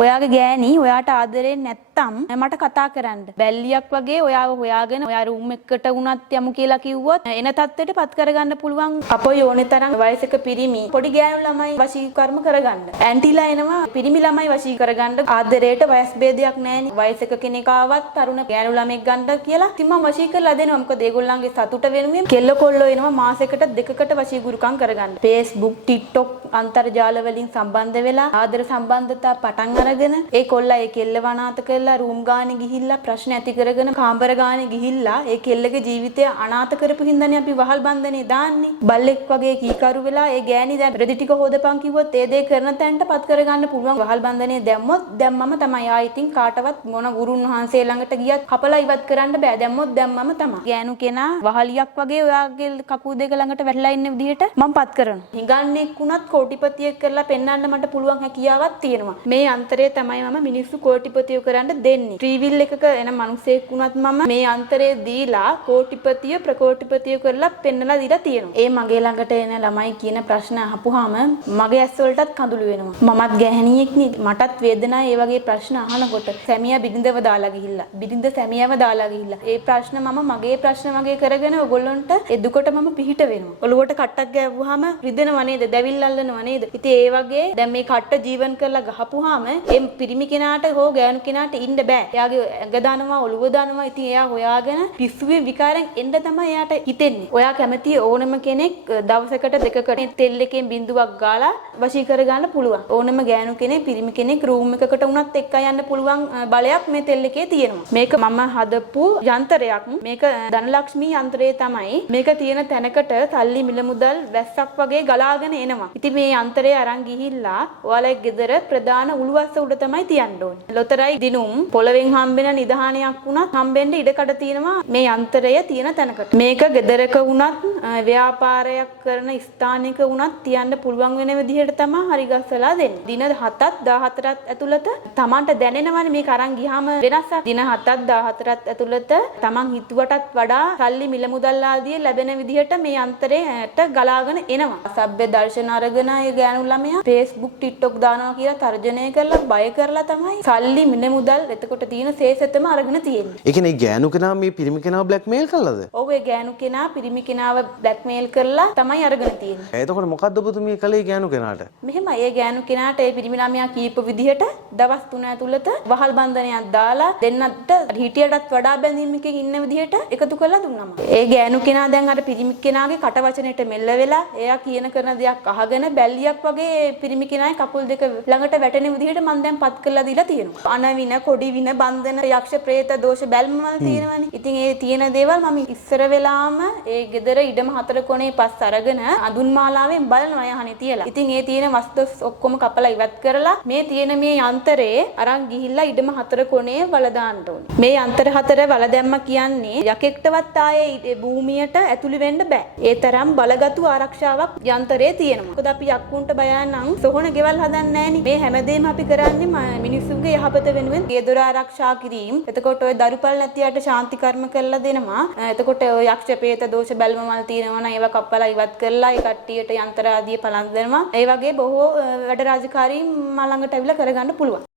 ඔයාගේ ගෑණි ඔයාට ආදරේ නැත්තම් මට කතා කරන්න. බැල්ලියක් වගේ ඔයාව හොයාගෙන ඔයා රූම් එකකට වුණත් යමු කියලා කිව්වොත් එන තත්ත්වයට පත් කරගන්න පුළුවන්. අපෝ යෝනේ තරම් වයසක පිරිමි පොඩි ගෑනු ළමයි වශීකර්ම කරගන්න. ඇන්ටිලා එනවා පිරිමි ළමයි වශී කරගන්න. ආදරේට වයස් ભેදයක් නැහැනේ. වයසක කෙනෙක් ආවත් තරුණ ගෑනු ළමෙක් ගන්න කියලා තිම්ම වශී කරලා දෙනවා. මොකද ඒගොල්ලන්ගේ සතුට වෙනුවෙන් කෙල්ල කොල්ලෝ එනවා මාසෙකට දෙකකට වශී ගුරුකම් කරගන්න. Facebook, TikTok අන්තර්ජාල වලින් සම්බන්ධ වෙලා ආදර සම්බන්ධතා පටන් අරගෙන ඒ කොල්ලා ඒ කෙල්ල වනාත කරලා රූම් ගානේ ගිහිල්ලා ප්‍රශ්න ඇති කරගෙන කාමර ගානේ ගිහිල්ලා ඒ කෙල්ලගේ ජීවිතය අනාථ කරපු හින්දානේ අපි වහල් බන්ධනේ දාන්නේ. බල්ලෙක් වගේ කීකරු වෙලා ඒ ගෑණි දැන් රෙදි ටික හොදපන් කිව්වොත් ඒ දේ කරන තැනට පත් කරගන්න පුළුවන්. වහල් බන්ධනේ දැම්මොත් දැම්මම තමයි. ආ ඉතින් කාටවත් මොන ගුරුන් වහන්සේ ළඟට ගියත් කපලා ඉවත් කරන්න බෑ. දැම්මොත් දැම්මම තමයි. ගෑනු කෙනා වහලියක් වගේ ඔයාගේ කකුල් දෙක ළඟට වැටලා ඉන්න විදිහට මම පත් කරනවා. හිඟන්නේක් වුණත් කෝටිපතියෙක් කරලා පෙන්වන්න මට පුළුවන් හැකියාවක් තියෙනවා. මේ අන්තරේ තමයි මම මිනිස්සු කෝටිපතිය කරන්න දෙන්නේ. ට්‍රීවිල් එකක එන මිනිස්සෙක් වුණත් මම මේ අන්තරේ දීලා කෝටිපතිය ප්‍රකෝටිපතිය කරලා පෙන්නලා දීලා තියෙනවා. ඒ මගේ ළඟට එන ළමයි කියන ප්‍රශ්න අහපුවාම මගේ ඇස් වලටත් කඳුළු වෙනවා. මමත් ගැහණියෙක් නේ. මටත් වේදනාව ඒ වගේ ප්‍රශ්න අහනකොට සැමියා බිරිඳව දාලා ගිහිල්ලා බිරිඳ සැමියාව දාලා ගිහිල්ලා ඒ ප්‍රශ්න මම මගේ ප්‍රශ්න වගේ කරගෙන ඔයගොල්ලන්ට එදුකොට මම පිහිට වෙනවා. ඔළුවට කට්ටක් ගෑවුවාම රිදෙනව නේද? දැවිල්ල අල්ලනව නේද? ඉතින් ඒ වගේ දැන් මේ කට්ට ජීවන් කරලා ගහපුවාම ඒ පිරිමි කෙනාට හෝ ගෑනු කෙනාට ඉන්න බෑ. එයාගේ ඇඟ දානවා ඔළුව දානවා. ඉතින් එයා හොයාගෙන පිස්සුවේ විකාරයෙන් එන්න තමයි එයාට හිතෙන්නේ. ඔයා කැමති ඕනම කෙනෙක් දවසකට දෙකකට තෙල් එකෙන් බින්දුවක් ගාලා වශී කරගන්න පුළුවන්. ඕනම ගෑනු කෙනෙක් පිරිමි කෙනෙක් රූම් එකකට වුණත් එක්ක යන්න පුළුවන් බලයක් මේ තෙල් එකේ තියෙනවා. මේක මම හදපු යන්ත්‍රයක්. මේක ධනලක්ෂ්මී යන්ත්‍රය තමයි. මේක තියෙන තැනකට සල්ලි මිල මුදල් වැස්සක් වගේ ගලාගෙන එනවා. ඉතින් මේ යන්ත්‍රය අරන් ගිහිල්ලා ඔයාලගේ ගෙදර ප්‍රධාන උළුවස්ස උඩ තමයි තියන්න ඕනේ. ලොතරයි දිනුම් පොළවෙන් හම්බෙන නිදහානයක් වුණත් හම්බෙන්න ඉඩකඩ තියෙනවා මේ යන්ත්‍රය තියෙන තැනකට. මේක ගෙදරක වුණත් ව්‍යාපාරයක් කරන ස්ථානයක වුණත් තියන්න පුළුවන් වෙන විදිහට තමයි හරි ගස්සලා දෙන්නේ. දින 7ත් 14ත් ඇතුළත Tamanට දැනෙනවනේ මේක අරන් ගියාම වෙනසක්. දින 7ත් 14ත් ඇතුළත Taman හිතුවටත් වඩා සල්ලි මිල මුදල් ආදී ලැබෙන විදිහට මේ යන්ත්‍රයට ගලාගෙන එනවා. සබ්බේ දර්ශන අරගෙන ඒ ගෑනු ළමයා Facebook, TikTok දානවා කියලා තර්ජනය කරලා බය කරලා තමයි සල්ලි මිල මුදල් එතකොට තියෙන ශේෂතම අරගෙන තියෙන්නේ. ඒ කියන්නේ ගෑනු කෙනා මේ පිරිමි කෙනාව බ්ලැක්මේල් කළාද? ඔව් ඒ ගෑනු කෙනා පිරිමි කෙනාව බ්ලැක්මේල් කරලා තමයි අරගෙන තියෙන්නේ. එතකොට මොකද්ද ඔබතුමිය කළේ ගෑනු කෙනාට? මෙහෙමයි ඒ ගෑනු කෙනාට ඒ පිරිමි ළමයා කීප විදිහට දවස් 3 ඇතුළත වහල් බන්ධනයක් දාලා දෙන්නට හිටියටත් වඩා බැඳීමකින් ඉන්න විදිහට එකතු කරලා දුන්නාම. ඒ ගෑනු කෙනා දැන් අර පිරිමි කෙනාගේ කට වචනෙට මෙල්ල වෙලා එයා කියන කරන දෙයක් අහගෙන බැල්ලියක් වගේ පිරිමි කෙනාගේ කකුල් දෙක ළඟට වැටෙන විදිහට මම දැන් පත් කරලා දීලා තියෙනවා. අනවින, කොඩි වින, බන්ධන, යක්ෂ, ප්‍රේත, දෝෂ බැල්ම වල තියෙනවානේ. ඉතින් ඒ තියෙන දේවල් මම ඉස්සර වෙලාම ඒ ගෙදර ඉඩම 4 කොනේ පස් අරගෙන අඳුන් මාලාවෙන් බලනවා යහනේ තියලා. ඉතින් ඒ තියෙන වස්තුස් ඔක්කොම කපලා ඉවත් කරලා මේ තියෙන මේ යන්ත්‍රේ අරන් ගිහිල්ලා ඉඩම 4 කොනේ වල දාන්න ඕනේ. මේ යන්ත්‍ර 4 වල දැම්ම කියන්නේ යකෙක්ටවත් ආයේ භූමියට ඇතුළු වෙන්න බෑ. ඒ තරම් බලගතු ආරක්ෂාවක් යන්ත්‍රයේ තියෙනවා. මොකද අපි යක්කුන්ට බය නම් සොහොන ගෙවල් හදන්නේ නැහනේ. මේ හැමදේම අපි කරන්නේ මිනිස්සුන්ගේ යහපත වෙනුවෙන්. ගේ දොර ආරක්ෂා කිරීම. එතකොට ඔය දරුපල් නැතියට ශාන්ති කර්ම කරලා දෙනවා. එතකොට ඔය යක්ෂ ප්‍රේත දෝෂ බැල්ම මල් තියෙනවා නම් ඒවා කපලා ඉවත් කරලා ඒ කට්ටියට යන්ත්‍ර ආදී පලන් දෙනවා. ඒ වගේ බොහෝ වැඩ රාජකාරී මා ළඟට අවිලා කරගන්න පුළුවන්.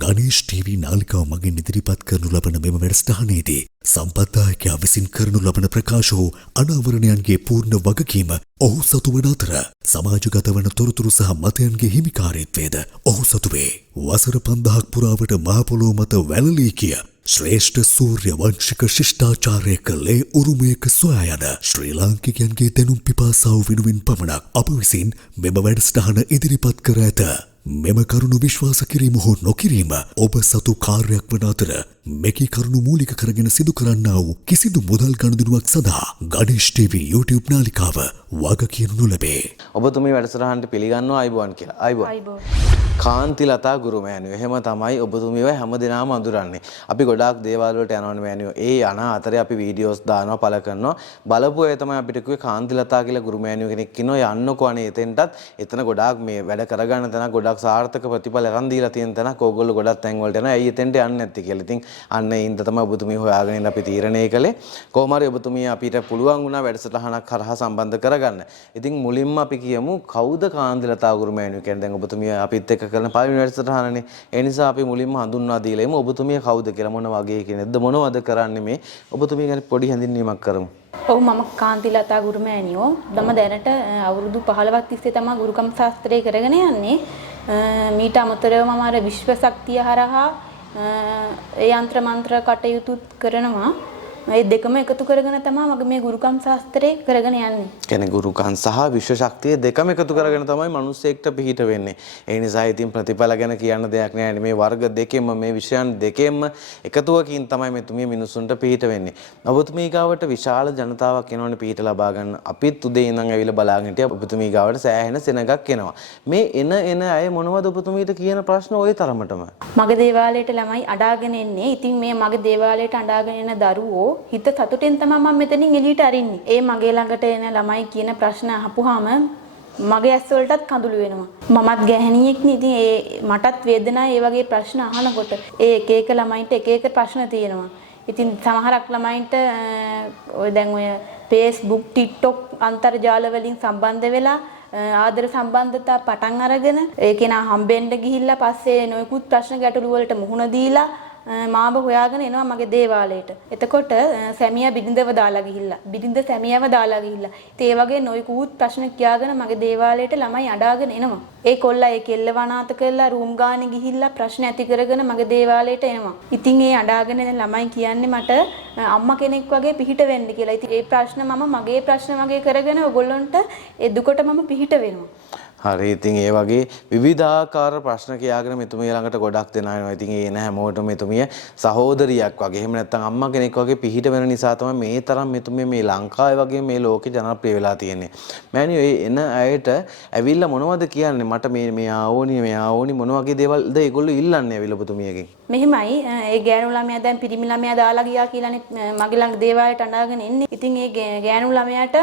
ගණේෂ් ටීවී නාලිකාව මගින් ඉදිරිපත් කරනු ලබන මෙම වැඩසටහනේදී සම්පත්දායකයා විසින් කරනු ලබන ප්‍රකාශ වූ අනාවරණයන්ගේ පූර්ණ වගකීම ඔහු සතු වන අතර සමාජගත වන තොරතුරු සහ මතයන්ගේ හිමිකාරීත්වයද ඔහු සතු වේ. වසර 5000ක් පුරාවට මහ පොළොව මත වැළලී කිය ශ්‍රේෂ්ඨ සූර්ය වංශික ශිෂ්ටාචාරයක ලේ උරුමයක සොයා යන ශ්‍රී ලාංකිකයන්ගේ දැනුම් පිපාසාව වෙනුවෙන් පමණක් අප විසින් මෙම වැඩසටහන ඉදිරිපත් කර ඇත. මෙම කරුණු විශ්වාස කිරීම හෝ නොකිරීම ඔබ සතු කාර්යයක් වන අතර මෙකී කරුණු මූලික කරගෙන සිදු කරන්නා වූ කිසිදු මුදල් ගනුදෙනුවක් සඳහා ගණේෂ් ටීවී YouTube නාලිකාව වග කියනු නොලැබේ. ඔබතුමී වැඩසටහනට පිළිගන්නවා අයබෝවන් කියලා. අයබෝවන්. කාන්තිලතා ගුරු මෑණියෝ. එහෙම තමයි ඔබතුමියව හැමදෙනාම අඳුරන්නේ. අපි ගොඩාක් දේවල් වලට යනවනේ මෑණියෝ. ඒ යන අතරේ අපි වීඩියෝස් දානවා, පළ කරනවා. බලපු අය තමයි අපිට කිව්වේ කාන්තිලතා කියලා ගුරු මෑණියෝ කෙනෙක් ඉන්නවා. යන්නකෝ අනේ එතෙන්ටත්. එතන ගොඩාක් මේ වැඩ කරගන්න තැනක්, ගොඩාක් සාර්ථක ප්‍රතිඵල අරන් දීලා තියෙන තැනක්. ඕගොල්ලෝ ගොඩක් තැන් වලට යනවා. ඇයි එතෙන්ට යන්නේ නැත්තේ කියලා. ඉතින් අන්න ඒ ඉඳ තමයි ඔබතුමිය හොයාගෙන ඉන්න අපි තීරණය කළේ. කොහොම හරි ඔබතුමිය අපිට පුළුවන් වුණා වැඩසටහනක් කරහා සම්බන්ධ කරගන්න. ඉතින් මුලින්ම අපි කියමු කවුද කාන්තිලතා ගුරු මෑණියෝ කියන්නේ. දැන් ඔබතුමිය අපිත් එක්ක කරන පළවෙනි වැඩසටහනනේ. ඒ නිසා අපි මුලින්ම හඳුන්වා දීලා එමු ඔබතුමිය කවුද කියලා, මොන වගේ කෙනෙක්ද, මොනවද කරන්නේ මේ. ඔබතුමිය ගැන පොඩි හැඳින්වීමක් කරමු. ඔව් මම කාන්තිලතා ගුරු මෑණියෝ. මම දැනට අවුරුදු 15ක් තිස්සේ තමයි ගුරුකම් ශාස්ත්‍රය කරගෙන යන්නේ. මීට අමතරව මම අර විශ්ව ශක්තිය හරහා ඒ යంత్ర මන්ත්‍ර කටයුතුත් කරනවා. මේ දෙකම එකතු කරගෙන තමයි මම මේ ගුරුකම් ශාස්ත්‍රය කරගෙන යන්නේ. කියන්නේ ගුරුකම් සහ විශ්ව ශක්තිය දෙකම එකතු කරගෙන තමයි මිනිස්සෙක්ට පිහිට වෙන්නේ. ඒ නිසා ඉතින් ප්‍රතිඵල ගැන කියන්න දෙයක් නැහැ. මේ වර්ග දෙකෙන්ම, මේ විෂයන් දෙකෙන්ම එකතුවකින් තමයි මෙතුමිය මිනිසුන්ට පිහිට වෙන්නේ. ඔබතුමී ගාවට විශාල ජනතාවක් එනවනේ පිහිට ලබා ගන්න. අපිත් උදේ ඉඳන් ඇවිල්ලා බලාගෙන හිටියා. ඔබතුමී ගාවට සෑහෙන සෙනගක් එනවා. මේ එන අය මොනවද ඔබතුමීට කියන ප්‍රශ්න ওই තරමටම? මගේ දේවාලයට ළමයි අඩාගෙන එන්නේ. ඉතින් මේ මගේ දේවාලයට අඩාගෙන එන දරුවෝ හිත සතුටෙන් තමයි මම මෙතනින් එළියට අරින්නේ. ඒ මගේ ළඟට එන ළමයි කියන ප්‍රශ්න අහපුවාම මගේ ඇස් වලටත් කඳුළු වෙනවා. මමත් ගැහණියෙක් නේ. ඉතින් මටත් වේදනාව ඒ වගේ ප්‍රශ්න අහනකොට ඒ එක එක ළමයින්ට එක එක ප්‍රශ්න තියෙනවා. ඉතින් සමහරක් ළමයින්ට ඔය දැන් ඔය Facebook, TikTok අන්තර්ජාල වලින් සම්බන්ධ වෙලා ආදර සම්බන්ධතා පටන් අරගෙන ඒකේ නා හම්බෙන්න ගිහිල්ලා පස්සේ නොයෙකුත් ප්‍රශ්න ගැටළු වලට මුහුණ දීලා මාව හොයාගෙන එනවා මගේ දේවාලයට. එතකොට සැමියා බිරිඳව දාලා ගිහිල්ලා, බිරිඳ සැමියාව දාලා ගිහිල්ලා. ඉතින් ඒ වගේ නොයෙකුත් ප්‍රශ්න කියාගෙන මගේ දේවාලයට ළමයි අඩාගෙන එනවා. ඒ කොල්ලා ඒ කෙල්ල වනාත කරලා රූම් ගානේ ගිහිල්ලා ප්‍රශ්න ඇති කරගෙන මගේ දේවාලයට එනවා. ඉතින් ඒ අඩාගෙන එන ළමයි කියන්නේ මට අම්මා කෙනෙක් වගේ පිහිට වෙන්න කියලා. ඉතින් ඒ ප්‍රශ්න මම මගේ ප්‍රශ්න වගේ කරගෙන ඔයගොල්ලන්ට ඒ දුකට මම පිහිට වෙනවා. හරි. ඉතින් ඒ වගේ විවිධාකාර ප්‍රශ්න කියාගෙන මෙතුමිය ළඟට ගොඩක් දෙනා එනවා. ඉතින් ඒ එන හැමෝටම මෙතුමිය සහෝදරියක් වගේ, එහෙම නැත්නම් අම්මා කෙනෙක් වගේ පිහිට වෙන නිසා තමයි මේ තරම් මෙතුමිය මේ ලංකාවේ වගේ මේ ලෝකේ ජනප්‍රිය වෙලා තියෙන්නේ. මෑණියෝ ඒ එන අයට ඇවිල්ලා මොනවද කියන්නේ? මට මෙයා ඕනි මොන වගේ දේවල්ද ඒගොල්ලෝ ඉල්ලන්නේ ඇවිල්ලා ඔබතුමියගෙන්? මෙහෙමයි ඒ ගෑනු ළමයා දැන් පිරිමි ළමයා දාලා ගියා කියලානේ මගේ ළඟ දේවාලයට අඬාගෙන එන්නේ. ඉතින් ඒ ගෑනු ළමයාට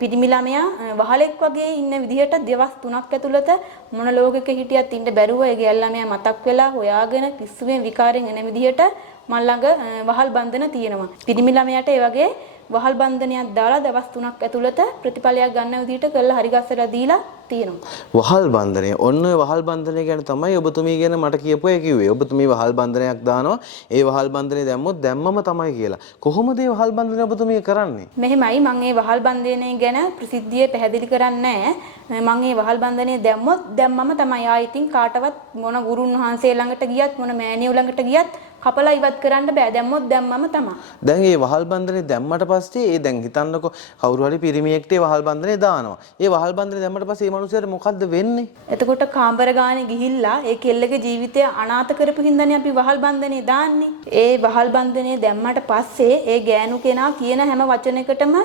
පිරිමි ළමයා වහලෙක් වගේ ඉන්න විදිහට දවස් 3ක් ඇතුළත මොන ලෝකෙක හිටියත් ඉන්න බැරුව ඒ ගෑල් ළමයා මතක් වෙලා හොයාගෙන පිස්සුවෙන් විකාරයෙන් එන විදිහට මල් ළඟ වහල් බන්ධන තියෙනවා. පිරිමි ළමයාට ඒ වගේ වහල් බන්ධනයක් දාලා දවස් 3ක් ඇතුළත ප්‍රතිඵලයක් ගන්න විදිහට කරලා හරි ගස්සලා දීලා තියෙනවා. වහල් බන්ධනය. ඔන්න ඔය වහල් බන්ධනය ගැන තමයි ඔබතුමී ගැන මට කියපු අය කිව්වේ. ඔබතුමී වහල් බන්ධනයක් දානවා. ඒ වහල් බන්ධනේ දැම්මොත් දැම්මම තමයි කියලා. කොහොමද මේ වහල් බන්ධනය ඔබතුමී කරන්නේ? මෙහෙමයි මම මේ වහල් බන්ධනය ගැන ප්‍රසිද්ධියේ පැහැදිලි කරන්නේ නැහැ. මම මේ වහල් බන්ධනය දැම්මොත් දැම්මම තමයි. ආ ඉතින් කාටවත් මොන ගුරුන් වහන්සේ ළඟට ගියත් මොන මෑණියෝ ළඟට ගියත් කපලා ඉවත් කරන්න බෑ. දැම්මොත් දැම්මම තමයි. දැන් මේ වහල් බන්ධනේ දැම්මට පස්සේ ඒ දැන් හිතන්නකො කවුරු හරි පිරිමියෙක්ට වහල් බන්ධනේ දානවා. ඒ වහල් බන්ධනේ දැම්මට පස්සේ මේ මිනිහයාට මොකද්ද වෙන්නේ? එතකොට කාමර ගානේ ගිහිල්ලා ඒ කෙල්ලගේ ජීවිතය අනාථ කරපු හින්දානේ අපි වහල් බන්ධනේ දාන්නේ. ඒ වහල් බන්ධනේ දැම්මට පස්සේ ඒ ගෑනු කෙනා කියන හැම වචනයකටම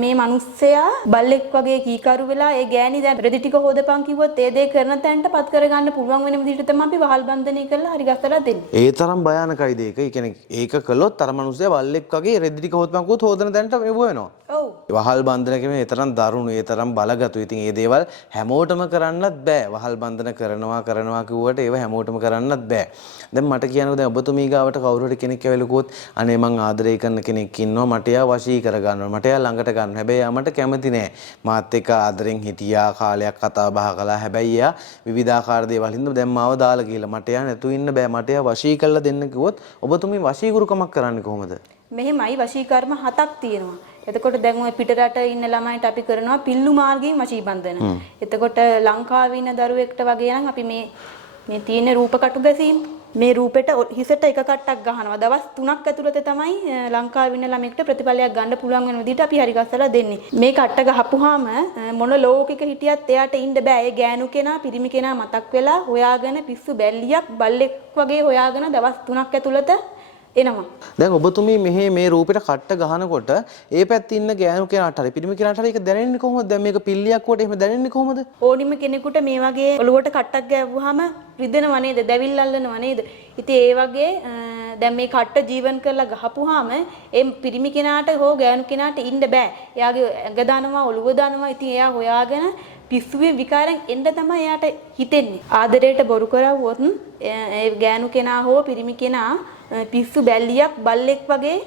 මේ මිනිස්සයා බල්ලෙක් වගේ කීකරු වෙලා ඒ ගෑණි දැන් රෙදි ටික හොදපන් කිව්වොත් ඒ දේ කරන තැනට පත් කරගන්න පුළුවන් වෙන විදිහට තමයි අපි වහල් බන්ධනය කරලා හරි ගස්සලා දෙන්නේ. ඒ තරම් භයානකයිද ඒක? ඒ කියන්නේ ඒක කළොත් අර මිනිස්සයා බල්ලෙක් වගේ රෙදි ටික හොදපන් කිව්වොත් හොදන තැනට එව වෙනවා. ඔව්. වහල් බන්ධන කියන්නේ ඒ තරම් දරුණු, ඒ තරම් බලගතු. ඉතින් මේ දේවල් හැමෝටම කරන්නත් බෑ. වහල් බන්ධන කරනවා කිව්වට ඒව හැමෝටම කරන්නත් බෑ. දැන් මට කියන්නකෝ දැන් ඔබතුමී ගාවට කවුරු හරි කෙනෙක් ඇවිල්ලා කිව්වොත් අනේ මං ආදරය කරන කෙනෙක් ඉන්නවා මට එයා වශී කර ගන්නවා. මට එයා ළඟට ගන්න. හැබැයි එයා මට කැමති නෑ. මාත් එක්ක ආදරෙන් හිටියා, කාලයක් කතා බහ කළා. හැබැයි එයා විවිධාකාර දේවල් හින්දා දැන් මාව දාලා ගිහලා මට එයා නැතු ඉන්න බෑ. මට එයා වශී කරලා දෙන්න කිව්වොත් ඔබතුමී වශීගුරුකමක් කරන්නේ කොහොමද? මෙහෙමයි වශීකර්ම 7ක් තියෙනවා. එතකොට දැන් ඔය පිටරට ඉන්න ළමයින්ට අපි කරනවා පිල්ලු මාර්ගයෙන් වශී බන්ධන. එතකොට ලංකාවේ ඉන්න දරුවෙක්ට වගේ නම් අපි මේ තියෙන රූපකටු ගැසීම් මේ රූපෙට හිසට එක කට්ටක් ගහනවා. දවස් 3ක් ඇතුළත තමයි ලංකාවේ ඉන්න ළමෙක්ට ප්‍රතිඵලයක් ගන්න පුළුවන් වෙන විදිහට අපි හරි ගස්සලා දෙන්නේ. මේ කට්ට ගහපුවාම මොන ලෝකෙක හිටියත් එයාට ඉන්න බෑ. ඒ ගෑනු කෙනා පිරිමි කෙනා මතක් වෙලා හොයාගෙන පිස්සු බැල්ලියක් බල්ලෙක් වගේ හොයාගෙන දවස් 3ක් ඇතුළත එනවා. දැන් ඔබතුමී මෙහි මේ රූපෙට කට්ට ගහනකොට ඒ පැත්තේ ඉන්න ගෑනු කෙනාට හරි පිරිමි කෙනාට හරි ඒක දැනෙන්නේ කොහොමද? දැන් මේක පිල්ලියක් කොට එහෙම දැනෙන්නේ කොහොමද? ඕනිම කෙනෙකුට මේ වගේ ඔලුවට කට්ටක් ගෑවුවාම රිදෙනව නේද? දැවිල්ල අල්ලනව නේද? ඉතින් ඒ වගේ දැන් මේ කට්ට ජීවන් කරලා ගහපුවාම ඒ පිරිමි කෙනාට හෝ ගෑනු කෙනාට ඉන්න බෑ. එයාගේ ඇඟ දානවා, ඔලුව දානවා. ඉතින් එයා හොයාගෙන පිස්සුවේ විකාරයෙන් එන්න තමයි එයාට හිතෙන්නේ. ආදරයට බොරු කරවුවොත් ඒ ගෑනු කෙනා හෝ පිරිමි කෙනා පිස්සු බැල්ලියක් බල්ලෙක් වගේ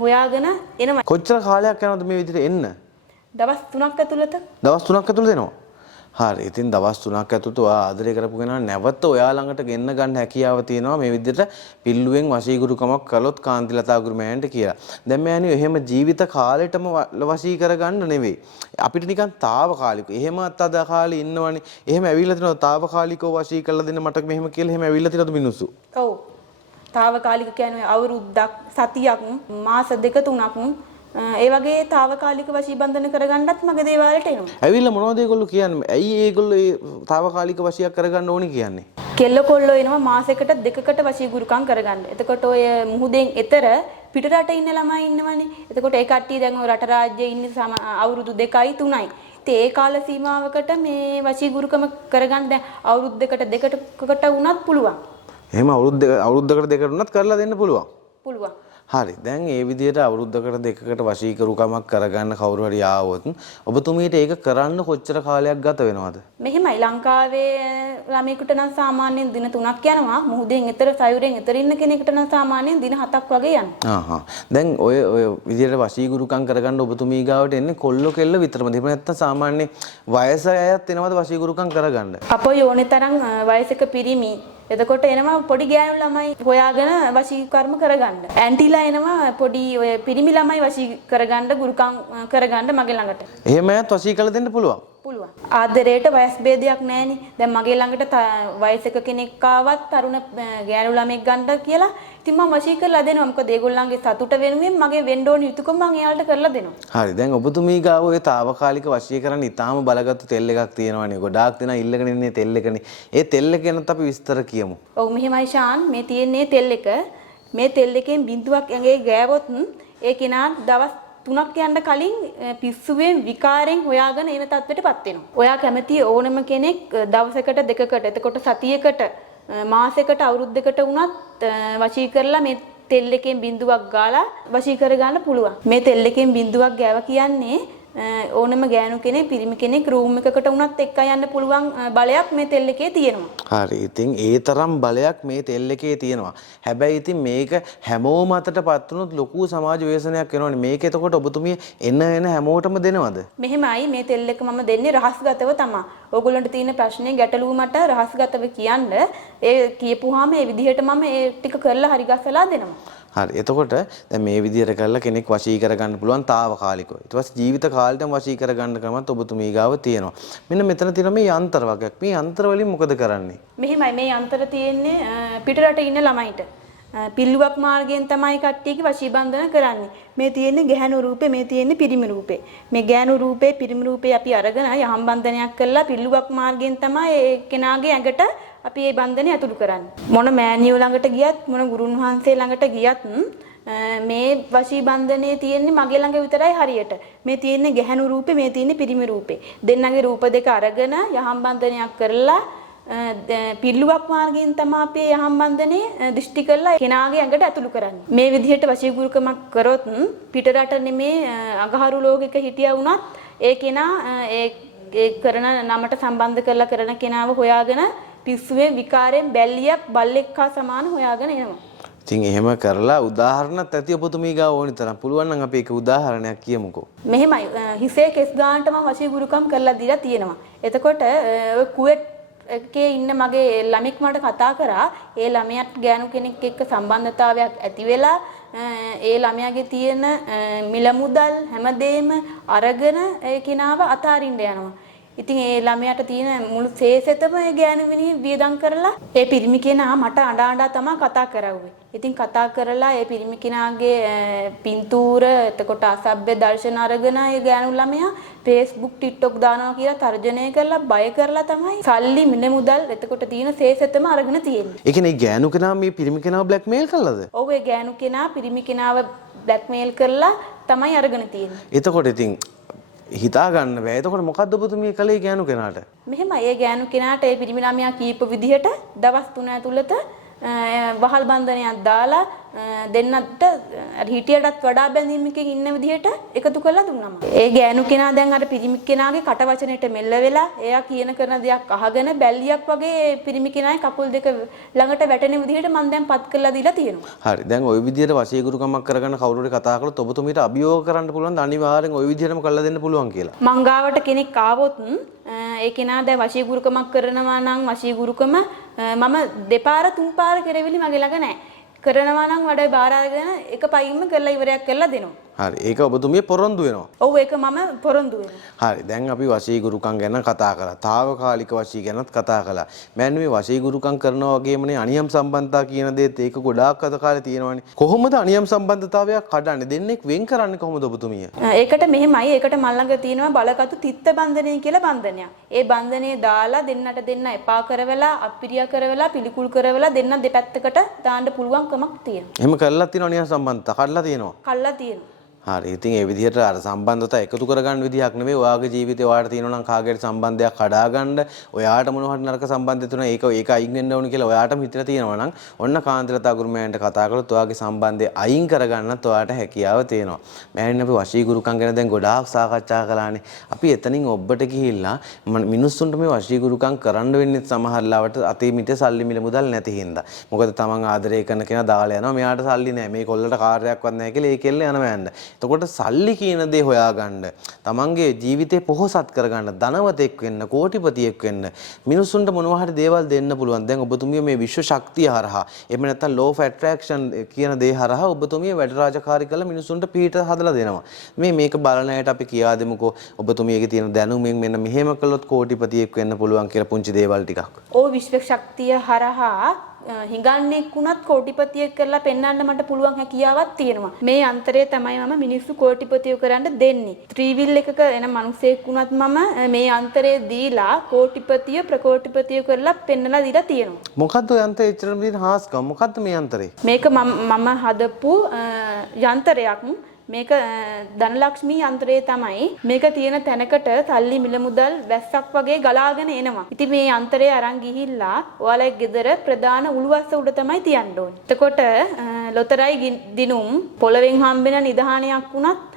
හොයාගෙන එනවා. කොච්චර කාලයක් යනවද මේ විදිහට එන්න? දවස් 3ක් ඇතුළත. දවස් 3ක් ඇතුළත එනවා. හරි. ඉතින් දවස් 3ක් ඇතුළත ඔයා ආදරය කරපු කෙනා නැවත ඔයා ළඟට ගෙන්න ගන්න හැකියාව තියෙනවා මේ විදිහට පිල්ලුවෙන් වශීගුරුකමක් කළොත් කාන්තිලතා ගුරුමෑණන්ට කියලා. දැන් මෑණියෝ එහෙම ජීවිත කාලෙටම වශී කරගන්න නෙවෙයි. අපිට නිකන් తాවකාලිකව. එහෙමත් අද කාලේ ඉන්නවනේ. එහෙම ඇවිල්ලා තිනවා తాවකාලිකව වශී කරලා දෙන්න මට මෙහෙම කියලා එහෙම ඇවිල්ලා තිනවද මිනිස්සු? ඔව්. తాවකාලික කියන්නේ අවුරුද්දක්, සතියක්, මාස දෙක තුනක් ඒ වගේ తాවකාලික වශී බන්ධන කරගන්නත් මගේ දේවාලට එනවා. ඇවිල්ලා මොනවද ඒගොල්ලෝ කියන්නේ? ඇයි ඒගොල්ලෝ ඒ తాවකාලික වශියක් කරගන්න ඕනි කියන්නේ? කෙල්ල කොල්ලෝ එනවා මාසයකට දෙකකට වශී ගුරුකම් කරගන්න. එතකොට ඔය මුහුදෙන් එතර පිටරට ඉන්න ළමයි ඉන්නවනේ. එතකොට ඒ කට්ටිය දැන් ඔය රට රාජ්‍යයේ ඉන්නේ අවුරුදු 2යි 3යි. ඉතින් ඒ කාල සීමාවකට මේ වශී ගුරුකම කරගන්න දැන් අවුරුද්දකට දෙකකට වුණත් පුළුවන්. එහෙම අවුරුද්දකට දෙකකට උනත් කරලා දෙන්න පුළුවන්. පුළුවන්. හරි. දැන් ඒ විදිහට අවුරුද්දකට දෙකකට වශීකරුකමක් කරගන්න කවුරු හරි ආවොත් ඔබතුමීට ඒක කරන්න කොච්චර කාලයක් ගත වෙනවද? මෙහෙමයි ලංකාවේ ළමයෙකුට නම් සාමාන්‍යයෙන් දින 3ක් යනවා. මුහුදෙන් එතර සයුරෙන් එතර ඉන්න කෙනෙකුට නම් සාමාන්‍යයෙන් දින 7ක් වගේ යනවා. දැන් ඔය විදිහට වශීකරුකම් කරගන්න ඔබතුමී ගාවට එන්නේ කොල්ලෝ කෙල්ල විතරමද? එහෙම නැත්නම් සාමාන්‍ය වයස අයත් එනවද වශීකරුකම් කරගන්න? අපෝ යෝනේ තරම් වයසක පිරිමි එතකොට එනවා පොඩි ගෑනු ළමයි හොයාගෙන වශී කර්ම කරගන්න. ඇන්ටිලා එනවා පොඩි ඔය පිරිමි ළමයි වශී කරගන්න ගුරුකම් කරගන්න මගේ ළඟට. එහෙම අයත් වශී කරලා දෙන්න පුළුවන්. පුළුවන්. ආදරයට වයස් ભેදයක් නැහෙනේ. දැන් මගේ ළඟට වයසක කෙනෙක් ආවත් තරුණ ගෑනු ළමෙක් ගන්න කියලා ඉතින් මම වශී කරලා දෙනවා. මොකද ඒගොල්ලන්ගේ සතුට වෙනුවෙන් මගේ වෙන්න ඕනි යුතුයකම මම එයාලට කරලා දෙනවා. හරි. දැන් ඔබතුමී ගාව ඔය తాවකාලික වශී කරන්න ඉතාලම බලගත්තු තෙල් එකක් තියෙනවානේ. ගොඩාක් දෙනා ඉල්ලගෙන ඉන්නේ තෙල් එකනේ. ඒ තෙල් එක ගැනත් අපි විස්තර කියමු. ඔව් මෙහෙමයි ෂාන් මේ තියෙන්නේ තෙල් එක. මේ තෙල් එකෙන් බිඳුවක් ඇඟේ ගෑවොත් ඒ කෙනා දවස් 3ක් යන්න කලින් පිස්සුවෙන් විකාරයෙන් හොයාගෙන එන තත්ත්වයටපත් වෙනවා. ඔයා කැමති ඕනම කෙනෙක් දවසකට දෙකකට එතකොට සතියකට මාසයකට අවුරුද්දකට වුණත් වශී කරලා මේ තෙල් එකෙන් බිඳුවක් ගාලා වශී කරගන්න පුළුවන්. මේ තෙල් එකෙන් බිඳුවක් ගෑව කියන්නේ ඕනම ගෑනු කෙනෙක් පිරිමි කෙනෙක් රූම් එකකට වුණත් එක්ක යන්න පුළුවන් බලයක් මේ තෙල් එකේ තියෙනවා. හරි. ඉතින් ඒ තරම් බලයක් මේ තෙල් එකේ තියෙනවා. හැබැයි ඉතින් මේක හැමෝම අතටපත් වුණොත් ලොකු සමාජ ව්‍යසනයක් වෙනවනේ. මේක එතකොට ඔබතුමිය එන හැමෝටම දෙනවද? මෙහෙමයි මේ තෙල් එක මම දෙන්නේ රහස්ගතව තමයි. ඕගොල්ලන්ට තියෙන ප්‍රශ්නේ ගැටලුව මට රහස්ගතව කියන්න. ඒ කියපුවාම ඒ විදිහට මම ඒ ටික කරලා හරි ගස්සලා දෙනවා. හරි. එතකොට දැන් මේ විදිහට කරලා කෙනෙක් වශී කරගන්න පුළුවන් తాවකාලිකව. ඊට පස්සේ ජීවිත කාලෙටම වශී කරගන්න ක්‍රමත් ඔබතුමී ගාව තියෙනවා. මෙන්න මෙතන තියෙන මේ යන්ත්‍ර වගේක්. මේ යන්ත්‍ර වලින් මොකද කරන්නේ? මෙහෙමයි මේ යන්ත්‍ර තියෙන්නේ පිටරට ඉන්න ළමයිට. පිල්ලුවක් මාර්ගයෙන් තමයි කට්ටියගේ වශී බන්ධන කරන්නේ. මේ තියෙන්නේ ගැහණු රූපේ, මේ තියෙන්නේ පිරිමි රූපේ. මේ ගැහණු රූපේ, පිරිමි රූපේ අපි අරගෙන යහම් බන්ධනයක් කරලා පිල්ලුවක් මාර්ගයෙන් තමයි ඒ කෙනාගේ ඇඟට අපි මේ බන්ධනේ අතුළු කරන්නේ. මොන මෑණියෝ ළඟට ගියත් මොන ගුරුන් වහන්සේ ළඟට ගියත් මේ වශී බන්ධනේ තියෙන්නේ මගේ ළඟ විතරයි හරියට. මේ තියෙන්නේ ගැහණු රූපේ, මේ තියෙන්නේ පිරිමි රූපේ. දෙන්නගේ රූප දෙක අරගෙන යහම් බන්ධනයක් කරලා පිල්ලුවක් මාර්ගයෙන් තමයි අපි යහම් බන්ධනේ දෘෂ්ටි කරලා කෙනාගේ ඇඟට ඇතුළු කරන්නේ. මේ විදිහට වශී ගුරුකමක් කරොත් පිටරට නෙමේ අගහරු ලෝකෙක හිටියා වුණත් ඒ කෙනා ඒ කරන නමට සම්බන්ධ කරලා කරන කෙනාව හොයාගෙන පිස්සුවේ විකාරයෙන් බැල්ලියක් බල්ලෙක් හා සමාන හොයාගෙන එනවා. ඉතින් එහෙම කරලා උදාහරණත් ඇති ඔබතුමී ගාව ඕනි තරම්. පුළුවන් නම් අපි ඒක උදාහරණයක් කියමුකෝ. මෙහෙමයි හිසේ කෙස් ගන්නට මම වශී ගුරුකම් කරලා දීලා තියෙනවා. එතකොට ඔය කුවෙට් එකේ ඉන්න මගේ ළමෙක් මට කතා කරා. ඒ ළමයාත් ගෑනු කෙනෙක් එක්ක සම්බන්ධතාවයක් ඇති වෙලා ඒ ළමයාගේ තියෙන මිල මුදල් හැමදේම අරගෙන ඒ කෙනාව අතාරින්න යනවා. ඉතින් ඒ ළමයාට තියෙන මුළු ශේෂෙතම ඒ ගෑනු මිනිහ වියදම් කරලා ඒ පිරිමි කෙනා මට අඬා තමයි කතා කරවුවේ. ඉතින් කතා කරලා ඒ පිරිමි කෙනාගේ පින්තූර එතකොට අසභ්‍ය දර්ශන අරගෙන ඒ ගෑනු ළමයා Facebook TikTok දානවා කියලා තර්ජනය කරලා බය කරලා තමයි සල්ලි මිල මුදල් එතකොට තියෙන ශේෂෙතම අරගෙන තියෙන්නේ. ඒ කියන්නේ ගෑනු කෙනා මේ පිරිමි කෙනාව බ්ලැක්මේල් කළාද? ඔව් ඒ ගෑනු කෙනා පිරිමි කෙනාව බ්ලැක්මේල් කරලා තමයි අරගෙන තියෙන්නේ. එතකොට ඉතින් හිතා ගන්න බෑ. එතකොට මොකද්ද ඔබතුමිය කළේ ගෑනු කෙනාට? මෙහෙමයි ඒ ගෑනු කෙනාට ඒ පිරිමි ළමයා කීප විදිහට දවස් 3 ඇතුළත වහල් බන්ධනයක් දාලා දෙන්නට හිටියටත් වඩා බැඳීමකින් ඉන්න විදිහට එකතු කරලා දුන්නාම. ඒ ගෑනු කෙනා දැන් අර පිරිමි කෙනාගේ කට වචනෙට මෙල්ල වෙලා එයා කියන කරන දෙයක් අහගෙන බැල්ලියක් වගේ පිරිමි කෙනාගේ කකුල් දෙක ළඟට වැටෙන විදිහට මම දැන් පත් කරලා දීලා තියෙනවා. හරි. දැන් ওই විදිහට වශීකරුකමක් කරගන්න කවුරු හරි කතා කළොත් ඔබතුමීට අභියෝග කරන්න පුළුවන් අනිවාර්යෙන් ওই විදිහටම කළා දෙන්න පුළුවන් කියලා. මං ගාවට කෙනෙක් ආවොත් ඒ කෙනා දැන් වශීකරුකමක් කරනවා නම් වශීකරුකම මම දෙපාර තුන් පාර කෙරෙවිලි මගේ ළඟ නැහැ. කරනවා නම් වඩා බාර අරගෙන එක පයින්ම කරලා ඉවරයක් කරලා දෙනවා. හරි. ඒක ඔබතුමිය පොරොන්දු වෙනවා. ඔව් ඒක මම පොරොන්දු වෙනවා. හරි. දැන් අපි වශීගුරුකම් ගැන කතා කළා. తాවකාලික වශී ගැනත් කතා කළා. මෑන් මේ වශීගුරුකම් කරනවා වගේමනේ අනියම් සම්බන්ධතා කියන දේත් ඒක ගොඩාක් අද කාලේ තියෙනවානේ. කොහොමද අනියම් සම්බන්ධතාවයක් කඩන්නේ? දෙන්නෙක් වෙන් කරන්නේ කොහොමද ඔබතුමිය? ඒකට මෙහෙමයි. ඒකට මල් ළඟ තියෙනවා බලකතු තිත්ත බන්ධනය කියලා බන්ධනයක්. ඒ බන්ධනය දාලා දෙන්නට දෙන්න එපා කරවලා අපිරියා කරවලා පිළිකුල් කරවලා දෙන්න දෙපැත්තකට දාන්න පුළුවන්කමක් තියෙනවා. එහෙම කරලා තියෙනවා අනියම් සම්බන්ධතා කඩලා තියෙනවා. කල්ලා තියෙනවා. හරි. ඉතින් ඒ විදිහට අර සම්බන්ධතා එකතු කරගන්න විදිහක් නෙවෙයි. ඔයාගේ ජීවිතේ ඔයාලට තියෙනවා නම් කාගේට සම්බන්ධයක් කඩා ගන්න, ඔයාට මොනවා හරි නරක සම්බන්ධය තුන ඒක අයින් වෙන්න ඕන කියලා ඔයාටම හිතලා තියෙනවා නම් ඔන්න කාන්තිලතා ගුරුමෑන්ට කතා කරලා ඔයාගේ සම්බන්ධය අයින් කරගන්නත් ඔයාට හැකියාව තියෙනවා. මෑණින් අපි වශීගුරුකම් ගැන දැන් ගොඩාක් සාකච්ඡා කළානේ. අපි එතනින් ඔබට ගිහිල්ලා මිනිස්සුන්ට මේ වශීගුරුකම් කරන්න වෙන්නේ සමහර ලාවට අතේ මිට සල්ලි මිල මුදල් නැති හින්දා. මොකද තමන් ආදරය කරන කෙනා දාලා යනවා. මෙයාට සල්ලි නැහැ. මේ කොල්ලට කාර්යයක්වත් නැහැ කියලා ඒ කෙල්ල යනවා යන්න. එතකොට සල්ලි කියන දේ හොයාගන්න තමන්ගේ ජීවිතේ පොහොසත් කරගන්න ධනවතෙක් වෙන්න කෝටිපතියෙක් වෙන්න මිනිස්සුන්ට මොනවා හරි දේවල් දෙන්න පුළුවන්. දැන් ඔබතුමිය මේ විශ්ව ශක්තිය හරහා එහෙම නැත්නම් law of attraction කියන දේ හරහා ඔබතුමිය වැඩ රාජකාරී කරලා මිනිස්සුන්ට පිට හදලා දෙනවා. මේක බලන අයට අපි කියා දෙමුකෝ ඔබතුමියගේ තියෙන දැනුමින් මෙන්න මෙහෙම කළොත් කෝටිපතියෙක් වෙන්න පුළුවන් කියලා පුංචි දේවල් ටිකක්. ඕ විශ්ව ශක්තිය හරහා හිඟන්නෙක් වුණත් කෝටිපතියෙක් කරලා පෙන්වන්න මට පුළුවන් හැකියාවක් තියෙනවා. මේ අන්තරය තමයි මම මිනිස්සු කෝටිපතියෝ කරන්න දෙන්නේ. ත්‍රිවිල් එකක එන මිනිසෙක් වුණත් මම මේ අන්තරය දීලා කෝටිපතිය ප්‍රකෝටිපතිය කරලා පෙන්වලා දීලා තියෙනවා. මොකද්ද ඔය අන්තරේ එච්චරම තියෙන හාස්කම්? මොකද්ද මේ අන්තරේ? මේක මම හදපු යන්ත්‍රයක්. මේක ධනලක්ෂ්මී යන්ත්‍රය තමයි. මේක තියෙන තැනකට සල්ලි මිල මුදල් වැස්සක් වගේ ගලාගෙන එනවා. ඉතින් මේ යන්ත්‍රය අරන් ගිහිල්ලා ඔයාලගේ ගෙදර ප්‍රධාන උළුවස්ස උඩ තමයි තියන්න ඕනේ. එතකොට ලොතරැයි දිනුම් පොළවෙන් හම්බෙන නිධානයක් වුණත්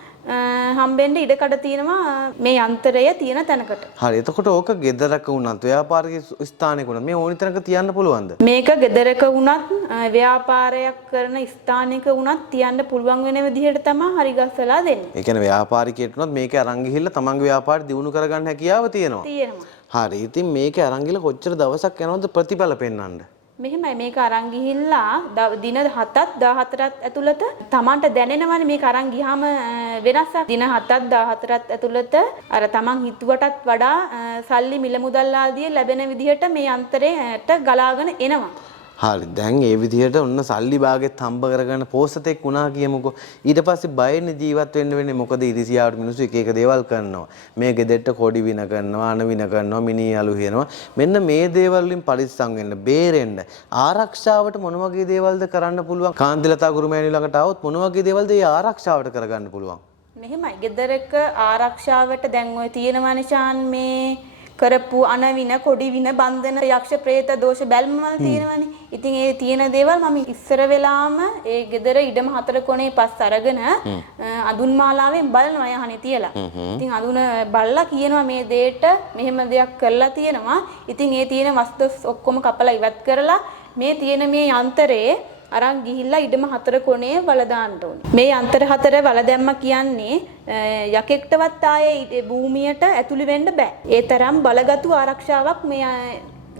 හම්බෙන්න ඉඩකඩ තියෙනවා මේ යන්ත්‍රය තියෙන තැනකට. හරි. එතකොට ඕක ගෙදරක වුණත් ව්‍යාපාරික ස්ථානයක වුණත් මේ ඕනි තැනක තියන්න පුළුවන්ද? මේක ගෙදරක වුණත් ව්‍යාපාරයක් කරන ස්ථානයක වුණත් තියන්න පුළුවන් වෙන විදිහට තමයි හරි ගස්සලා දෙන්නේ. ඒ කියන්නේ ව්‍යාපාරිකයෙක් වුණත් මේක අරන් ගිහිල්ලා තමන්ගේ ව්‍යාපාරය දියුණු කරගන්න හැකියාව තියෙනවා. තියෙනවා. හරි. ඉතින් මේක අරන් ගිහලා කොච්චර දවසක් යනවද ප්‍රතිඵල පෙන්වන්න? මෙහෙමයි මේක අරන් ගිහිල්ලා දින 7ත් 14ත් ඇතුළත Tamanට දැනෙනවනේ මේක අරන් ගියාම වෙනසක්. දින 7ත් 14ත් ඇතුළත අර Taman හිතුවටත් වඩා සල්ලි මිල මුදල් ආදී ලැබෙන විදිහට මේ අන්තරයට ගලාගෙන එනවා. හරි. දැන් ඒ විදිහට ඔන්න සල්ලි භාගෙත් හම්බ කරගන්න පෝසතෙක් වුණා කියමුකෝ. ඊට පස්සේ බයෙන්නේ ජීවත් වෙන්න වෙන්නේ මොකද ඉරිසියාවට මිනිස්සු එක එක දේවල් කරනවා. මේ ගෙදෙට්ට කොඩි වින කරනවා, අණ වින කරනවා, මිනි අලු හිනවා. මෙන්න මේ දේවල් වලින් පරිස්සම් වෙන්න, බේරෙන්න. ආරක්ෂාවට මොන වගේ දේවල්ද කරන්න පුළුවන්? කාන්තිලතා ගුරුමෑණිය ළඟට આવොත් මොන වගේ දේවල්ද ඒ ආරක්ෂාවට කරගන්න පුළුවන්? මෙහෙමයි ගෙදරක ආරක්ෂාවට දැන් ඔය තියෙනවා නිශාන් මේ කරපු අනවින කොඩි වින බන්ධන යක්ෂ ප්‍රේත දෝෂ බැල්ම වල තියෙනවනේ. ඉතින් ඒ තියෙන දේවල් මම ඉස්සර වෙලාම ඒ ගෙදර ඉඩම 4 කොනේ පස් අරගෙන අඳුන් මාලාවෙන් බලනවා යහනේ තියලා. ඉතින් අඳුන බලලා කියනවා මේ දෙයට මෙහෙම දෙයක් කරලා තියෙනවා. ඉතින් ඒ තියෙන වස්තු ඔක්කොම කපලා ඉවත් කරලා මේ තියෙන මේ යන්ත්‍රයේ අරන් ගිහිල්ලා ඉඩම 4 කොනේ වල දාන්න ඕනේ. මේ යන්ත්‍ර 4 වල දැම්ම කියන්නේ යකෙක්ටවත් ආයේ භූමියට ඇතුළු වෙන්න බෑ. ඒ තරම් බලගතු ආරක්ෂාවක් මේ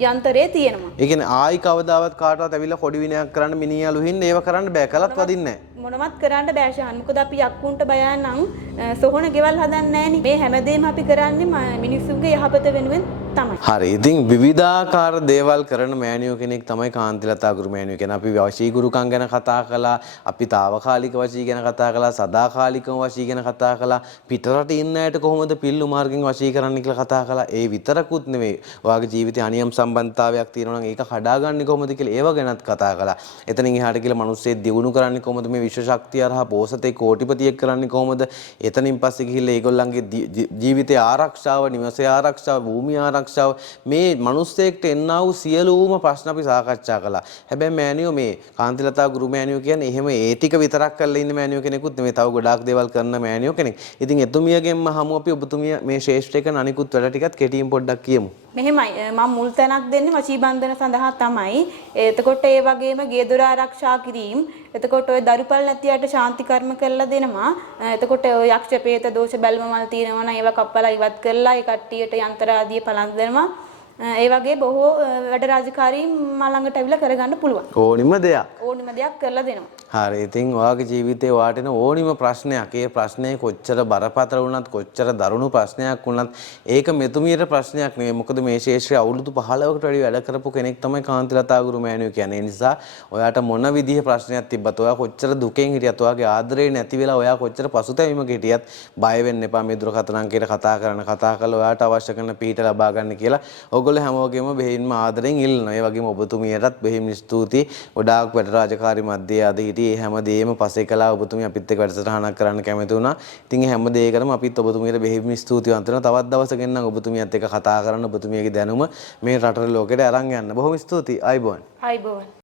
යන්ත්‍රයේ තියෙනවා. ඒ කියන්නේ ආයි කවදාවත් කාටවත් ඇවිල්ලා කොඩි විනයක් කරන්න මිනිහලු හින්න ඒව කරන්න බෑ. කලත් වදින්නේ මොනවත් කරන්න බෑ ෂහන්. මොකද අපි යක්කුන්ට බය නම් සොහොන ගෙවල් හදන්නේ නැහනේ. මේ හැමදේම අපි කරන්නේ මිනිස්සුන්ගේ යහපත වෙනුවෙන් තමයි. හරි. ඉතින් විවිධාකාර දේවල් කරන මෑණියෝ කෙනෙක් තමයි කාන්තිලතා ගුරු මෑණියෝ කියන්නේ. අපි වශී ගුරුකම් ගැන කතා කළා, අපි తాවකාලික වශී ගැන කතා කළා, සදාකාලිකව වශී ගැන කතා කළා, පිටරට ඉන්න අයට කොහොමද පිල්ලු මාර්ගෙන් වශී කරන්න කියලා කතා කළා. ඒ විතරකුත් නෙවෙයි. ඔයාගේ ජීවිතේ අනියම් සම්බන්ධතාවයක් තියෙනවා නම් ඒක කඩාගන්නේ කොහොමද කියලා ඒව ගැනත් කතා කළා. එතනින් එහාට කියලා මිනිස්සේ දියුණු කරන්නේ කොහොමද, මේ විශ්ව ශක්තිය හරහා පෝසතේ කෝටිපතියෙක් කරන්නේ කොහොමද, එතනින් පස්සේ ගිහිල්ලා ඒගොල්ලන්ගේ ජීවිතයේ ආරක්ෂාව, නිවසේ ආරක්ෂාව, භූමිය ආරක්ෂාව, මේ මිනිස්සෙක්ට එන්නා වූ සියලුම ප්‍රශ්න අපි සාකච්ඡා කළා. හැබැයි මෑණියෝ මේ කාන්තිලතා ගුරු මෑණියෝ කියන්නේ එහෙම ඒ ටික විතරක් කරලා ඉන්න මෑණියෝ කෙනෙකුත් නෙමෙයි. තව ගොඩාක් දේවල් කරන මෑණියෝ කෙනෙක්. ඉතින් එතුමියගෙන්ම හමු අපි ඔබතුමිය මේ ශ්‍රේෂ්ඨ කරන අනිකුත් වැඩ ටිකත් කෙටියෙන් පොඩ්ඩක් කියමු. මෙහෙමයි මම මුල් තැනක් දෙන්නේ වශී බන්ධන සඳහා තමයි. එතකොට ඒ වගේම ගේ දොර ආරක්ෂා කිරීම. එතකොට ඔය දරුපල් නැති අයට ශාන්ති කර්ම කරලා දෙනවා. එතකොට ඔය යක්ෂ ප්‍රේත දෝෂ බැල්ම මල් තියෙනවා නම් ඒවා කප්පලා ඉවත් කරලා ඒ කට්ටියට යන්ත්‍ර ආදිය පලන් දෙනවා. ඒ වගේ බොහෝ වැඩ රාජකාරී මා ළඟට අවිලා කරගන්න පුළුවන්. ඕනිම දෙයක්. ඕනිම දෙයක් කරලා දෙනවා. හරි. ඉතින් ඔයාගේ ජීවිතේ ඔයාට එන ඕනිම ප්‍රශ්නයක්, ඒ ප්‍රශ්නේ කොච්චර බරපතල වුණත්, කොච්චර දරුණු ප්‍රශ්නයක් වුණත් ඒක මෙතුමියට ප්‍රශ්නයක් නෙවෙයි. මොකද මේ ශේෂ්ත්‍රයේ අවුරුදු 15කට වැඩි වැඩ කරපු කෙනෙක් තමයි කාන්තිලතා ගුරු මෑණියෝ කියන්නේ. ඒ නිසා ඔයාට මොන විදිහේ ප්‍රශ්නයක් තිබ්බත්, ඔයා කොච්චර දුකෙන් හිටියත්, ඔයාගේ ආදරේ නැති වෙලා ඔයා කොච්චර පසුතැවීමක හිටියත් බය වෙන්න එපා. මේ දුරකථන අංකයට කතා කරලා ඔයාට අවශ්‍ය කරන පිහිට ලබා ගන්න කියලා ඔයගොල්ලෝ හැමෝගෙම බෙහෙින්ම ආදරෙන් ඉල්ලනවා. ඒ වගේම ඔබතුමියටත් බෙහෙින් ස්තුතියි. ගොඩාක් වැඩ රාජකාරී මැදේ අද ඒ හැමදේම පස්සේ කළා. ඔබතුමිය අපිත් එක්ක වැඩසටහනක් කරන්න කැමති වුණා. ඉතින් ඒ හැමදේකටම අපිත් ඔබතුමියට බෙහෙවින් ස්තුතිවන්ත වෙනවා. තවත් දවසකින් නම් ඔබතුමියත් එක්ක කතා කරන්න, ඔබතුමියගේ දැනුම මේ රටේ ලෝකෙට අරන් යන්න. බොහොම ස්තුතියි. ආයිබෝන්. ආයිබෝන්.